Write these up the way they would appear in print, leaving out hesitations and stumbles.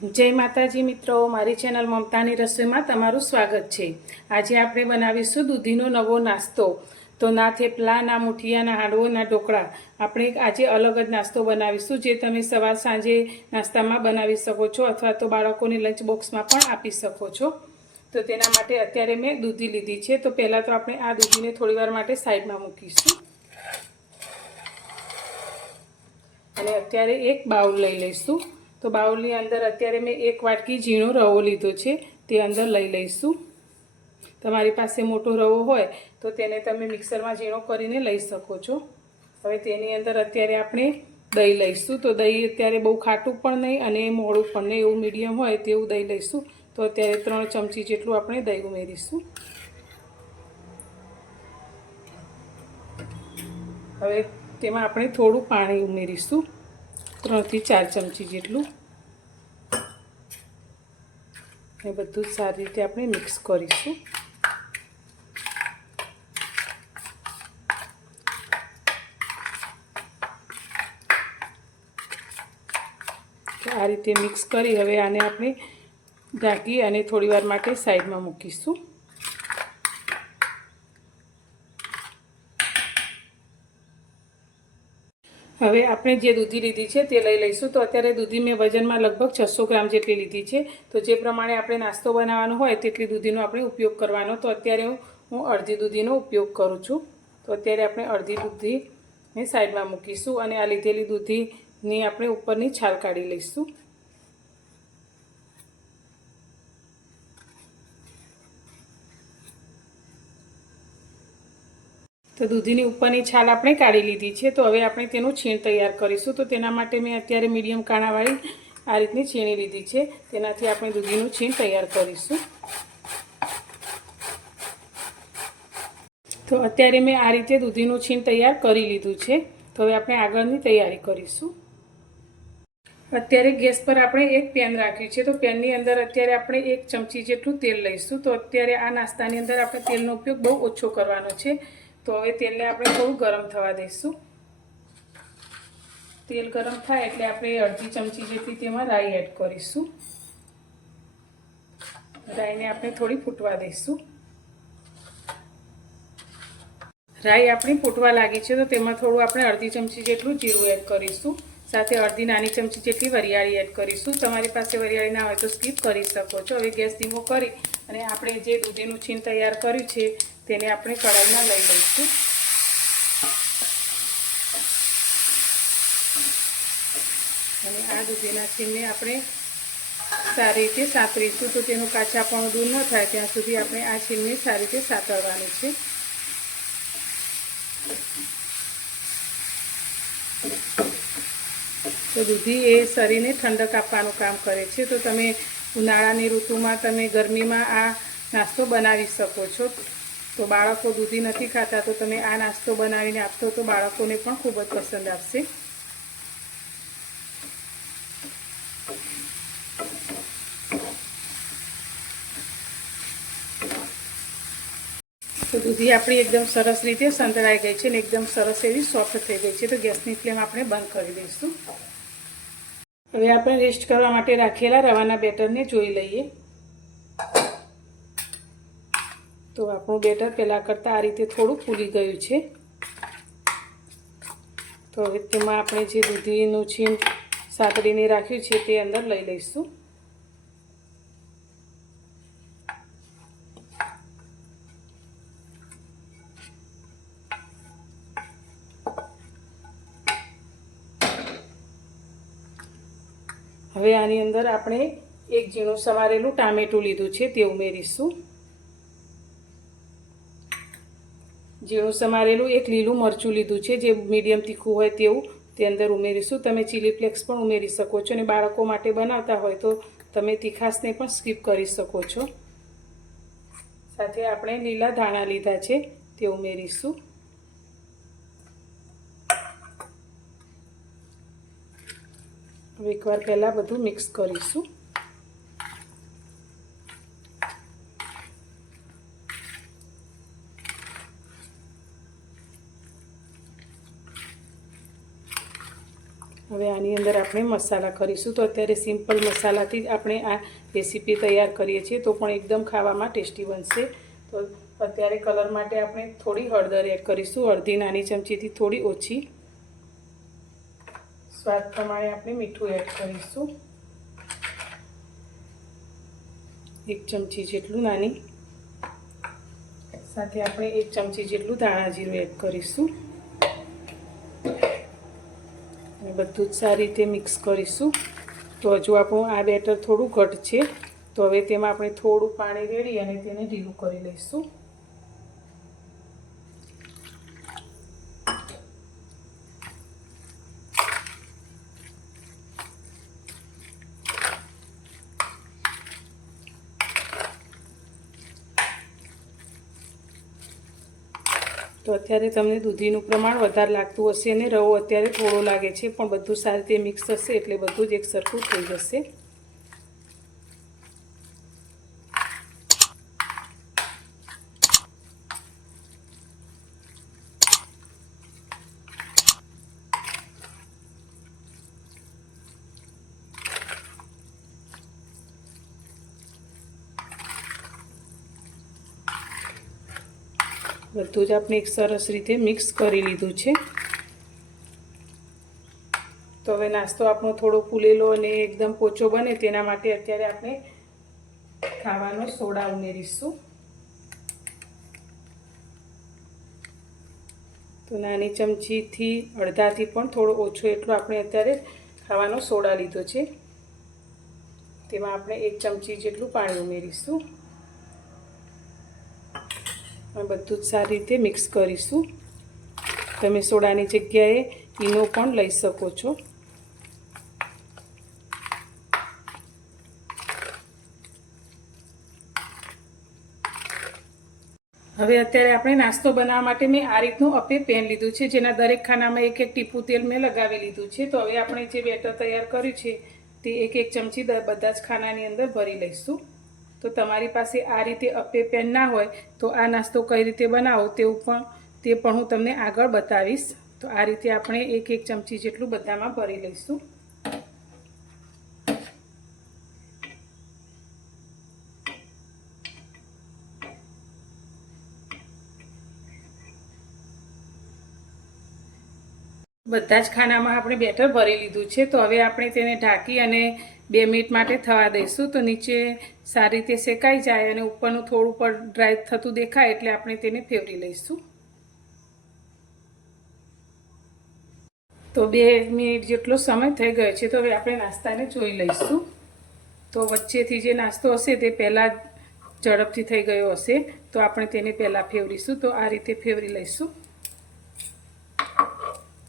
जय माताजी मित्रों, मारी चेनल ममतानी रसोईमां तमारुं स्वागत छे। आज आपणे बनावीशुं दूधीनो नवो नास्तो। तो ना थेपला, ना मुठिया, ना हांडवो, ना ढोकळा। આપણે આજે અલગ જ નાસ્તો બનાવીશું જે તમે સવાર સાંજે નાસ્તામાં બનાવી શકો છો અથવા તો બાળકોને લંચ બોક્સમાં પણ આપી શકો છો। તો તેના માટે અત્યારે મેં દૂધી લીધી છે। તો પહેલાં તો આપણે આ દૂધીને થોડીવાર માટે સાઈડમાં મૂકીશું અને અત્યારે એક બાઉલ લઈ લઈશું। तो बाउलनी अंदर अत्यारे मैं एक वाटकी झीणो रवो लीधो छे ते अंदर लई लईशुं। तमारी पासे मोटो रवो होय तो तेने तमे मिक्सरमां झीणो करीने लई शको छो। हवे तेनी अंदर अत्यारे आपणे दही लईशुं। तो दही अत्यारे बहु खाटुं पण नहीं अने मोळुं पण नहीं, एवुं मीडियम होय तेवुं दही लईशुं। तो अत्यारे 3 चमची जेटलुं आपणे दही उमेरीशुं। हवे तेमां आपणे थोडुं पाणी उमेरीशुं, 3 થી 4 चमची जेटलुं। એ બધું સારી રીતે આપણે મિક્સ કરીશું। આ રીતે મિક્સ કરી હવે આને આપણે ઢાંકી અને થોડીવાર માટે સાઈડમાં મૂકીશું। હવે આપણે જે દૂધી લીધી છે તે લઈ લઈશું। તો અત્યારે દૂધી મેં વજનમાં લગભગ 600 ગ્રામ જેટલી લીધી છે। તો જે પ્રમાણે આપણે નાસ્તો બનાવવાનો હોય તેટલી દૂધીનો આપણે ઉપયોગ કરવાનો। તો અત્યારે હું અડધી દૂધીનો ઉપયોગ કરું છું। તો અત્યારે આપણે અડધી દૂધીને સાઈડમાં મૂકીશું અને આ લીધેલી દૂધીની આપણે ઉપરની છાલ કાઢી લઈશું। तो दूधीनी उपरनी छाल आपणे काढी लीधी छे। तो हवे आपणे तेनुं छीण तैयार करीशुं। तो तेना माटे मैं अत्यारे मीडियम काणावाળી आ रीतनी छीणी लीधी छे। तेनाथी आपणे दूधीनुं छीण तैयार करीशुं। तो अत्यारे मैं आ रीते दूधीनुं छीण तैयार करी लीधुं छे। तो हवे आपणे आगळनी तैयारी करीशुं। अत्यारे गैस पर आपणे एक पेन राख्युं छे। तो पेननी अंदर अत्यारे आपणे 1 चमची जेटલું तेल लईशुं। तो अत्यारे आ नाસ્તાની અંદર આપણે તેલનો ઉપયોગ બહુ ઓછો કરવાનો છે। तो हवे तेलने આપણે થોડું ગરમ થવા દઈશું। तेल गरम થાય એટલે આપણે અડધી ચમચી જેટલી તેમાં રાઈ એડ કરીશું। રાઈને આપણે થોડી ફૂટવા દઈશું। રાઈ આપણી ફૂટવા લાગી છે તો તેમાં થોડું આપણે અડધી ચમચી જેટલું જીરું એડ કરીશું। સાથે અડધી નાની ચમચી જેટલી વરિયાળી એડ કરીશું। તમારી પાસે વરિયાળી ના હોય તો સ્કીપ કરી શકો છો। હવે ગેસ ધીમો કરી અને આપણે જે દૂધીનું છીણ તૈયાર કર્યું છે તેને આપણે કઢાઈમાં લઈ લઈશું। અને આ દૂધીના છીણને આપણે સારી રીતે સાતરીશું। તો તેનું કાચાપણું દૂર ન થાય ત્યાં સુધી આપણે આ છીણને સારી રીતે સાતરવાનું છે। तो दूधी ए शरीरने ठंडक आपवानुं काम करे छे। तो तमे उनाळानी ऋतुमां तमे गरमीमां आ नास्तो बनावी शको छो। तो बाळको दूधी नथी खाता तो तमे आ नास्तो बनावीने आपशो तो बाळकोने पण खूब ज पसंद आवशे। तो दूधी आपणी एकदम सरस रीते संतळाई गई छे ने एकदम सरस एवी सॉफ्ट थई गई छे। तो गैसनी फ्लेम आपणे बंद करी दईशुं। हवे आपणे रेस्ट करवा माटे राखेला रवाना बेटरने जोई लईए। तो आपणुं बेटर पहेला करता आ रीते थोडुं फूली गयुं छे। तो हवे तेमां आपणे जे दूधीनुं છીણ सातरीने राख्युं छे ते अंदर लई लईशुं। હવે આની અંદર આપણે એક ઝીણું સમારેલું ટામેટું લીધું છે તે ઉમેરીશું। ઝીણું સમારેલું એક લીલું મરચું લીધું છે જે મીડિયમ તીખું હોય તેવું તે અંદર ઉમેરીશું। તમે ચીલી ફ્લેક્સ પણ ઉમેરી શકો છો અને બાળકો માટે બનાવતા હોય તો તમે તીખાશને પણ સ્કીપ કરી શકો છો। સાથે આપણે લીલા ધાણા લીધા છે તે ઉમેરીશું। એકવાર પહેલાં બધું મિક્સ કરીશું। હવે આની અંદર આપણે મસાલા કરીશું. તો અત્યારે સિમ્પલ મસાલાથી જ આપણે આ રેસીપી તૈયાર કરીએ છીએ, તો પણ એકદમ ખાવામાં ટેસ્ટી બનશે. તો અત્યારે કલર માટે આપણે થોડી હળદર એડ કરીશું, અડધી નાની ચમચીથી થોડી ઓછી. સ્વાદ પ્રમાણે આપણે મીઠું એડ કરીશું, 1 ચમચી જેટલું નાની. સાથે આપણે 1 ચમચી જેટલું ધાણા જીરું એડ કરીશું અને બધું જ સારી રીતે મિક્સ કરીશું. તો હજુ આપણું આ બેટર થોડું ઘટ છે, તો હવે તેમાં આપણે થોડું પાણી રેડી અને તેને ઢીલું કરી લઈશું. તો અત્યારે તમને દૂધીનું પ્રમાણ વધારે લાગતું હશે અને રવો અત્યારે થોડો લાગે છે, પણ બધું સારી રીતે મિક્સ થશે એટલે બધું જ એક સરખું થઈ જશે. બધું જ આપણે એક સરસ રીતે મિક્સ કરી લીધું છે. તો હવે નાસ્તો આપણો થોડો ફૂલેલો અને એકદમ પોચો બને તેના માટે અત્યારે આપણે ખાવાનો સોડા ઉમેરીશું. તો નાની ચમચીથી અડધાથી પણ થોડો ઓછો એટલો આપણે અત્યારે ખાવાનો સોડા લીધો છે. તેમાં આપણે 1 ચમચી જેટલું પાણી ઉમેરીશું અને બધું જ સારી રીતે મિક્સ કરીશું. તમે સોડાની જગ્યાએ ઈનો પણ લઈ શકો છો. હવે અત્યારે આપણે નાસ્તો બનાવવા માટે મેં આ રીતનું અપે પેન લીધું છે, જેના દરેક ખાનામાં 1-1 ટીપું તેલ મેં લગાવી લીધું છે. તો હવે આપણે જે બેટર તૈયાર કર્યું છે તે 1-1 ચમચી બધા જ ખાનાની અંદર ભરી લઈશું. તો તમારી પાસે આ રીતે અપે પેન ના હોય તો આ નાસ્તો કઈ રીતે બનાવો તે પણ હું તમને આગળ બતાવીશ. તો આ રીતે આપણે 1-1 ચમચી જેટલું બધામાં ભરી લઈશું. બધા જ ખાનામાં આપણે બેટર ભરી લીધું છે. તો હવે આપણે તેને ઢાંકી અને 2 મિનિટ માટે થવા દઈશું. તો નીચે સારી રીતે શેકાઈ જાય અને ઉપરનું થોડું પર ડ્રાય થતું દેખાય એટલે આપણે તેને ફેવરી લઈશું. તો 2 મિનિટ જેટલો સમય થઈ ગયો છે. તો હવે આપણે નાસ્તાને જોઈ લઈશું. તો વચ્ચેથી જે નાસ્તો હશે તે પહેલાં ઝડપથી થઈ ગયો હશે, તો આપણે તેને પહેલાં ફેવરીશું. તો આ રીતે ફેવરી લઈશું.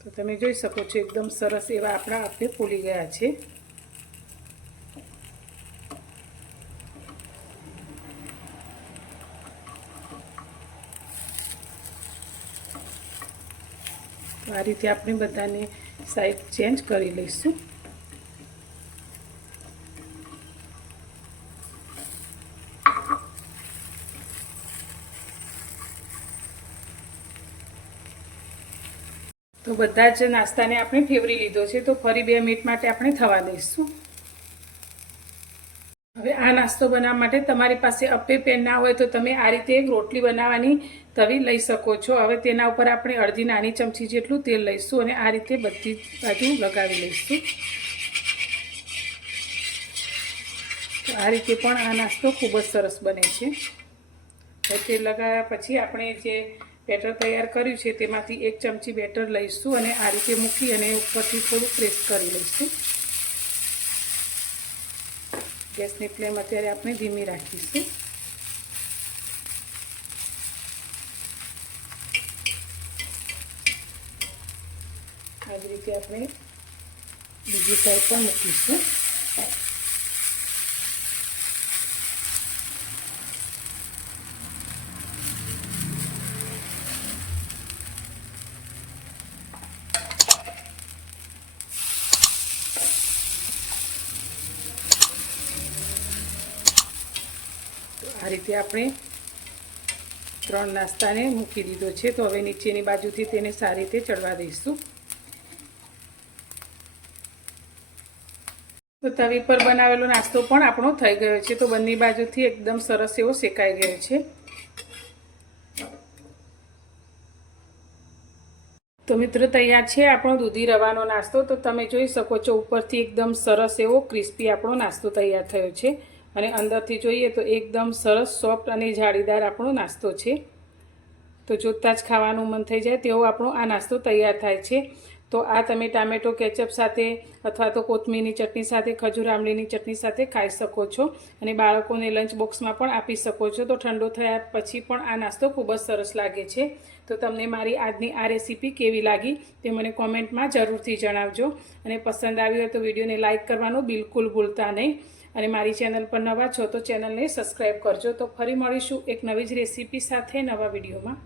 તો તમે જોઈ શકો છો એકદમ સરસ એવા આપણા અપે ફૂલી ગયા છે. તો આ રીતે આપણે બધાને સાઈડ ચેન્જ કરી લઈશું. તો બધા જ નાસ્તાને આપણે ફેવરી લીધો છે. તો ફરી 2 મિનિટ માટે આપણે થવા દઈશું. હવે આ નાસ્તો બનાવવા માટે તમારી પાસે અપે પેન ના હોય તો તમે આ રીતે એક રોટલી બનાવવાની તવી લઈ શકો છો. હવે તેના ઉપર આપણે અડધી નાની ચમચી જેટલું તેલ લઈશું અને આ રીતે બધી બાજુ લગાવી લઈશું. તો આ રીતે પણ આ નાસ્તો ખૂબ જ સરસ બને છે. હવે તેલ લગાવ્યા પછી આપણે જે બેટર તૈયાર કર્યું છે તેમાંથી 1 ચમચી બેટર લઈશું અને આ રીતે મૂકી અને ઉપરથી થોડું પ્રેસ કરી લઈશું. ગેસની ફ્લેમ અત્યારે આપણે ધીમી રાખીશું. આ જ રીતે આપણે બીજી સાઈડ પણ મૂકીશું. આ રીતે આપણે 3 નાસ્તાને મૂકી દીધો છે. તો હવે નીચેની બાજુથી તેને સારી રીતે ચડવા દઈશું. તો તવી પર બનાવેલો નાસ્તો પણ આપણો થઈ ગયો છે. તો બંને બાજુથી એકદમ સરસ એવો શેકાઈ ગયો છે. તો મિત્રો તૈયાર છે આપણો દૂધી રવાનો નાસ્તો. તો તમે જોઈ શકો છો ઉપરથી એકદમ સરસ એવો ક્રિસ્પી આપણો નાસ્તો તૈયાર થયો છે અને અંદરથી જોઈએ તો એકદમ સરસ સોફ્ટ અને જાળીદાર આપણો નાસ્તો છે. તો જોતાં જ ખાવાનું મન થઈ જાય તેવો આપણો આ નાસ્તો તૈયાર થાય છે. તો આ તમે ટામેટો કેચઅપ સાથે અથવા તો કોથમીરની ચટણી સાથે, ખજૂર આમલીની ચટણી સાથે ખાઈ શકો છો અને બાળકોને લંચ બોક્સમાં પણ આપી શકો છો. તો ઠંડો થયા પછી પણ આ નાસ્તો ખૂબ જ સરસ લાગે છે. તો તમને મારી આજની આ રેસીપી કેવી લાગી તે મને કોમેન્ટમાં જરૂરથી જણાવજો અને પસંદ આવી હોય તો વિડીયોને લાઇક કરવાનું બિલકુલ ભૂલતા નહીં અને મારી ચેનલ પર નવા છો તો ચેનલને સબસ્ક્રાઈબ કરજો. તો ફરી મળીશું એક નવી જ રેસીપી સાથે નવા વિડીયોમાં.